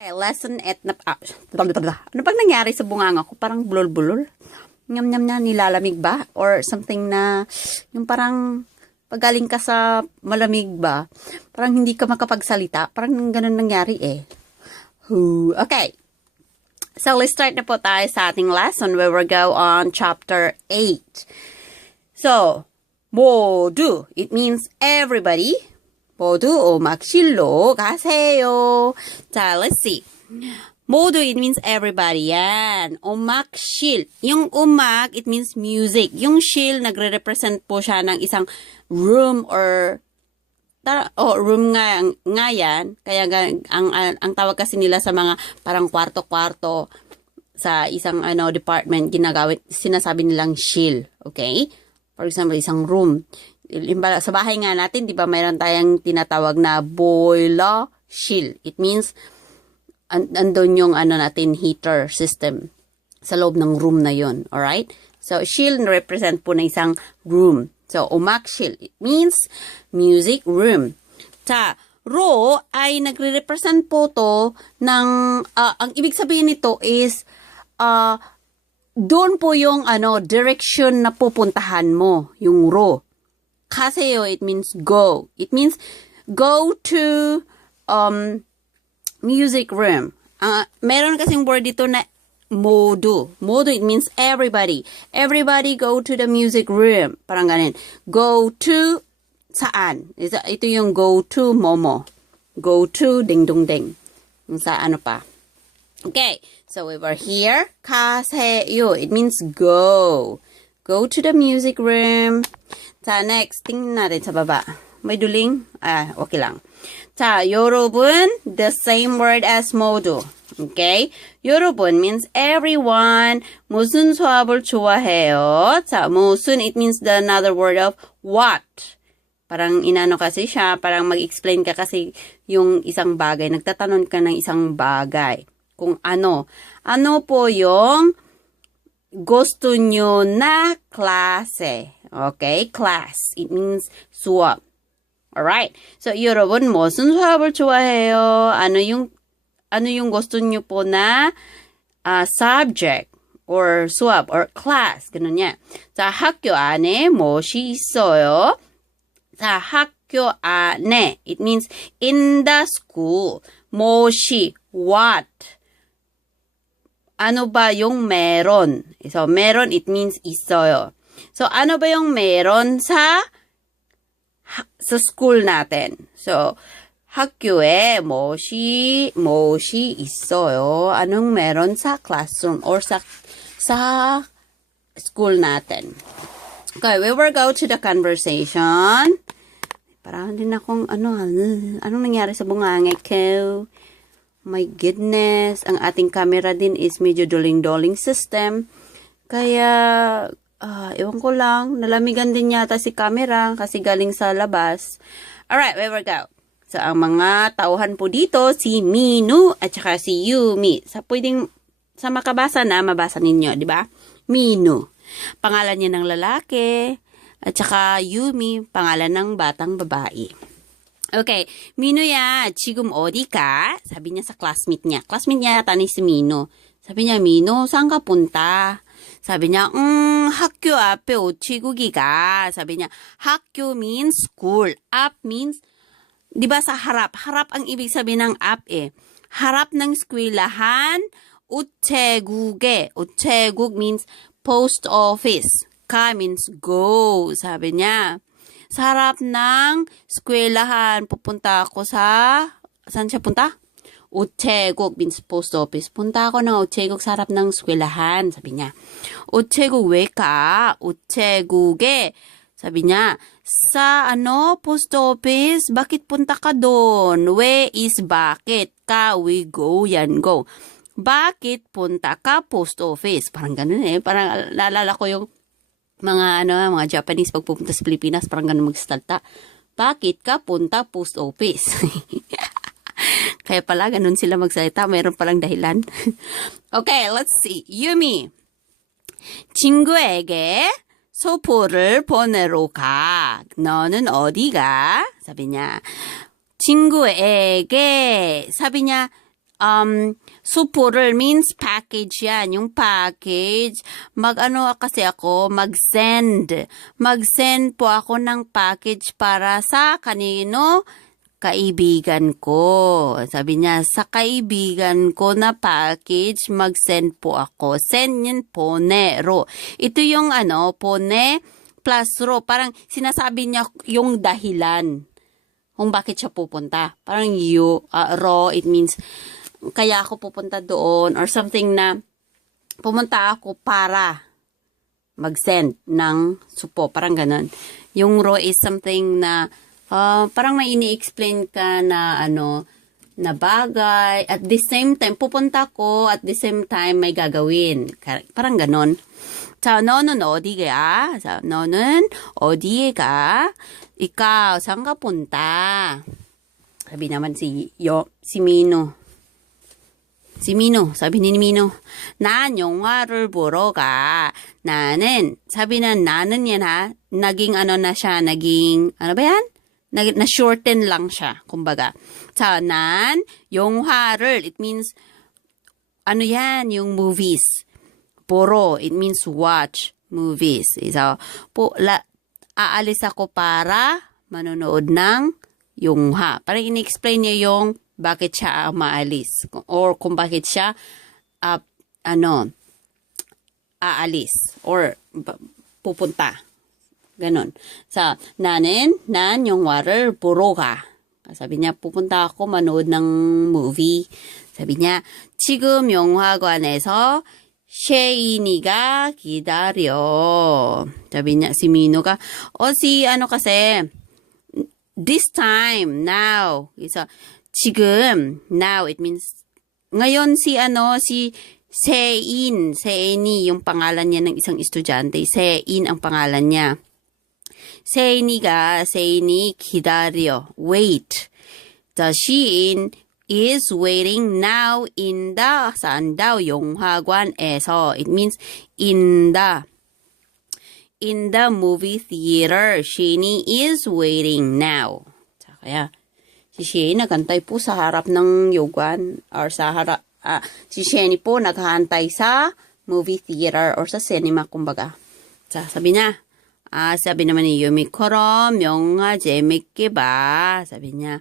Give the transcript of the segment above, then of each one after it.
Lesson at ano bang nangyari sa bunganga ko? Parang bulol-bulol. Nyam-nyam na, nilalamig ba? Or something na, yung parang, pagaling ka sa malamig ba? Parang hindi ka makapagsalita. Parang ganun nangyari eh. Okay. So, let's start na po tayo sa ating lesson where we go on chapter 8. So, 모두, it means everybody. 모두 오막실로 가세요. 자, let's see. 모두, it means everybody. Yan. 오막실. Yung umak, it means music. Yung shil, nagre-represent po siya ng isang room or room nga yan. Kaya ang tawag kasi nila sa mga parang kwarto-kwarto sa isang department, sinasabi nilang shil. Okay? For example, isang room. Sa bahay nga natin, di ba, mayroon tayong tinatawag na boiler shield. It means, andun yung natin, heater system sa loob ng room na yon. Alright? So, shield represent po na isang room. So, umak shield. It means music room. Sa ro ay nagre-represent po to ng, ang ibig sabihin nito is, doon po yung direction na pupuntahan mo, yung ro. 가세요, it means go. It means go to music room. Meron kasing word dito na 모두. 모두, it means everybody. Everybody go to the music room. Parang ganun. Go to saan? Ito yung go to momo. Go to ding-dong-ding. Sa pa. Okay, so we were here. 가세요, it means go. Go to the music room. 자, next, tingnan natin sa baba. May duling? Okay lang. 자, 여러분, the same word as 모두. Okay? 여러분 means everyone. 무슨 수업을 좋아해요? 자, 무슨, it means the another word of what. Parang kasi siya, parang mag-explain ka kasi yung isang bagay. Nagtatanong ka ng isang bagay. Kung ano. Ano po yung gusto nyo na klase? Okay, class. It means 수업. Alright. So, 여러분, 무슨 수업을 좋아해요? ano yung gusto nyo po na subject or 수업 or class. Ganun yan. 자, 학교 안에 무엇이 있어요? 자, 학교 안에. It means in the school. 무엇이, what? Ano ba yung meron? So, meron, it means 있어요. So, ano ba yung meron sa school natin? So, 학교에 무엇이 있어요? Anong meron sa classroom or sa school natin? Okay, we will go to the conversation. Parang din akong anong nangyari sa bunganga ko? My goodness, ang ating camera din is medyo doling-doling system. Kaya, ewan ko lang, nalamigan din yata si camera kasi galing sa labas. Alright, we will go. So, ang mga tauhan po dito, si Minu at saka si Yumi. Sa makabasa na, mabasa ninyo, di ba? Minu, pangalan niya ng lalaki, at saka Yumi, pangalan ng batang babae. Okay, 민우야, 지금 어디 가? Sabi niya sa classmate niya. Classmate niya yata ni si Minu. Sabi niya, Minu, saan ka punta? Sabi niya, 학교 앞에 우체국이 가. Sabi niya, 학교 means school. 앞 means, di ba sa harap? Harap ang ibig sabihin ng 앞 eh. Harap ng eskwelahan, 우체국에. 우체국 means post office. 가 means go. Sabi niya. Sa harap ng eskwelahan, pupunta ako saan siya punta? 우체국 means post office. Punta ako ng 우체국 sa harap ng eskwelahan, sabi niya. 우체국 왜 가? 우체국에, sabi niya, sa post office, bakit punta ka doon? We is bakit? Ka, we go, yan go. Bakit punta ka post office? Parang ganun eh. Parang naalala ko yung mga Japanese pag pupunta sa Pilipinas, parang ganun magsalita. Bakit ka punta post office? Kaya pala ganun sila magsalita, mayroon palang dahilan. Okay, let's see. Yumi. 친구에게 소포를 보내러 가. 너는 어디 가? 사비 냐. 친구에게, 사비 냐, supu를 means package yan. Yung package, kasi ako, mag-send. Mag-send po ako ng package para sa kanino? Kaibigan ko. Sabi niya, sa kaibigan ko na package, mag-send po ako. Send yun, ponero. Ito yung pone plus ro. Parang sinasabi niya yung dahilan kung bakit siya pupunta. Parang ro, it means, kaya ako pupunta doon or something na pumunta ako para mag-send ng supo. Parang ganun. Yung ro is something na parang may ini-explain ka na na bagay. At the same time, pupunta ko, at the same time, may gagawin. Parang ganon. 자, 너는 어디 가? 자, 너는 어디에 가? ikaw, saan ka punta? Sabi naman si Mino. Si Mino, sabi ni Mino, 난 영화를 보러 가. 나는, sabi na na는 yan ha, naging na siya, naging, ba yan? Na-shorten lang siya, kumbaga. 자, 난 영화를, it means, yan, yung movies. 보러, it means watch movies. So, aalis ako para manonood ng 영화. Parang in-explain niya yung bakit siya maalis. Or kung bakit siya, aalis. Or pupunta. Ganon. So, 난 영화를 보러 가. Sabi niya, pupunta ako manood ng movie. Sabi niya, 지금 영화관에서 셰인이가 기다려. Sabi niya, si Mino가, kasi, this time, now. So, 지금, now, it means, ngayon si Sein, yung pangalan niya ng isang estudyante. Sein ang pangalan niya. 세인이 기다려. Wait. The Shein is waiting now in the saan daw? 영화관에서. It means in the movie theater. Shein is waiting now. 자, kaya si Shein nagantay po sa harap ng yogan or sa harap si Shein po naghahantay sa movie theater or sa cinema kumbaga. 자, sabi niya. sabi naman ni Yumi, 그럼 영화 재밌게 봐. Sabi niya,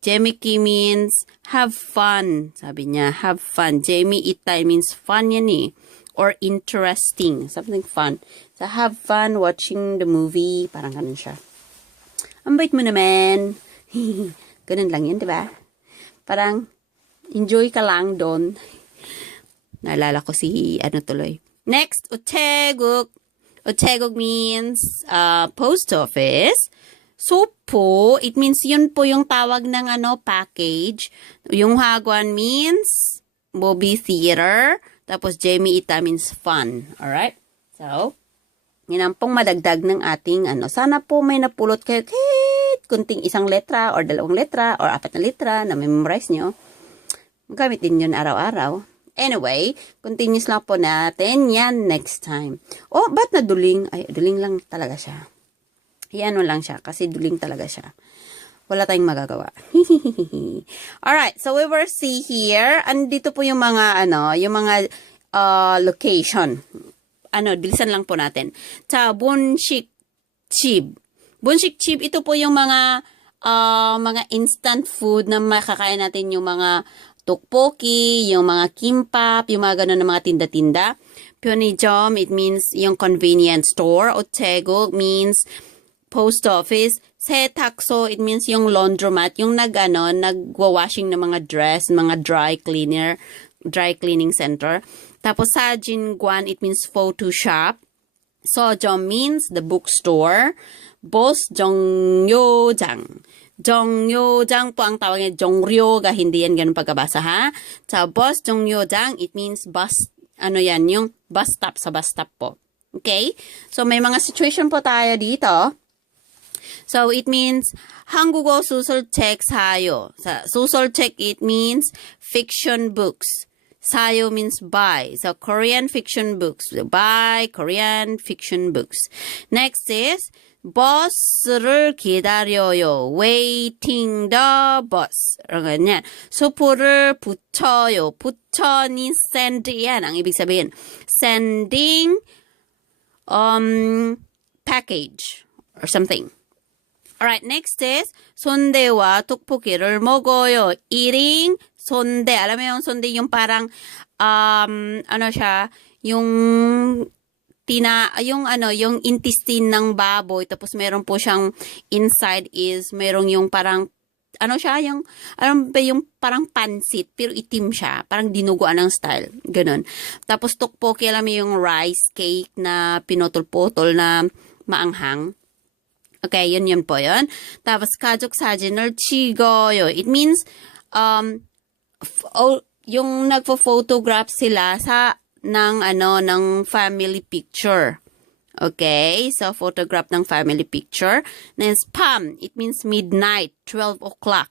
재밌게 means have fun. Sabi niya, have fun. 재미있다 means fun yan eh. Or interesting. Something fun. So, have fun watching the movie. Parang ganun siya. Ang bait mo naman. Ganun lang yan, diba? Parang, enjoy ka lang doon. Naalala ko si, tuloy. Next, 우체국. 우체국 means post office. 소포, it means yun po yung tawag ng package. Yung hagwan means movie theater. Tapos 재미있다 means fun. Alright? So, yun ang pong madagdag ng ating Sana po may napulot kayo kahit kunting isang letra or 2 letra or 4 na letra na memorize nyo. Magamit din yun araw-araw. Anyway, continuous lang po natin yan next time. Ba't naduling? Ay, duling lang talaga siya. Yan lang siya kasi duling talaga siya. Wala tayong magagawa. Alright, so we will see here. Andito po yung mga, yung mga location. Bilisan lang po natin. Sa bunsikchib. Bunsikchib, ito po yung mga instant food na makakain natin yung mga tteokbokki, yung mga kimbap, yung mga ganun na mga tinda-tinda. 편의점, it means yung convenience store. 우체국 means post office. 세탁소, it means yung laundromat, yung nagwa-washing ng mga dress, mga dry cleaning center. Tapos 사진관, it means photo shop. 서점 means the bookstore. boss 정류장. 정류장 po ang tawag niya. 정류가 hindi yan ganun pagkabasa ha. Sa bus 정류장, it means bus, yung bus stop sa bus stop po. Okay? So may mga situation po tayo dito. So it means 한국어 소설책 사요. Sa 소설책, it means fiction books. 사요 means buy. So Korean fiction books. Buy Korean fiction books. Next is 버스를 기다려요. waiting the bus. ganyan. 수풀을 붙여요. 붙여니 send yan ang ibig sabihin. Sending package or something. Alright, next is 손대와 떡볶이를 먹어요. Eating 손대. Alam mo yung 손대 yung parang ano siya, yung yung intestine ng baboy, tapos meron po siyang inside is merong yung parang ano siya, yung parang pansit pero itim siya, parang dinuguan ng style, ganun. Tapos tteokbokki, alam mo yung rice cake na pinutol-putol na maanghang. Okay, yun po yun. Tapos 가족 사진을 찍어요. It means yung nagfo-photograph sila ng family picture. Okay? So, photograph ng family picture. Then, spam. It means midnight. 12 o'clock.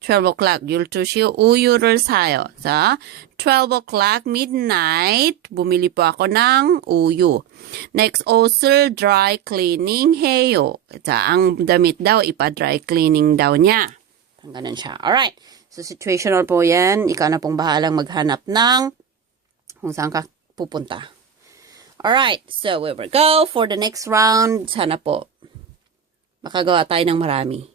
12 o'clock. 율두시 우유를 사요. So, 12 o'clock, midnight. Bumili po ako ng uyu. Next, 옷을 dry cleaning 해요. So, ang damit daw, ipa-dry cleaning daw niya. Ganun siya. Alright. So, situational po yan. Ikaw na pong bahalang maghanap ng kung saan ka pupunta. Alright, so we will go for the next round. Sana po makagawa tayo ng marami.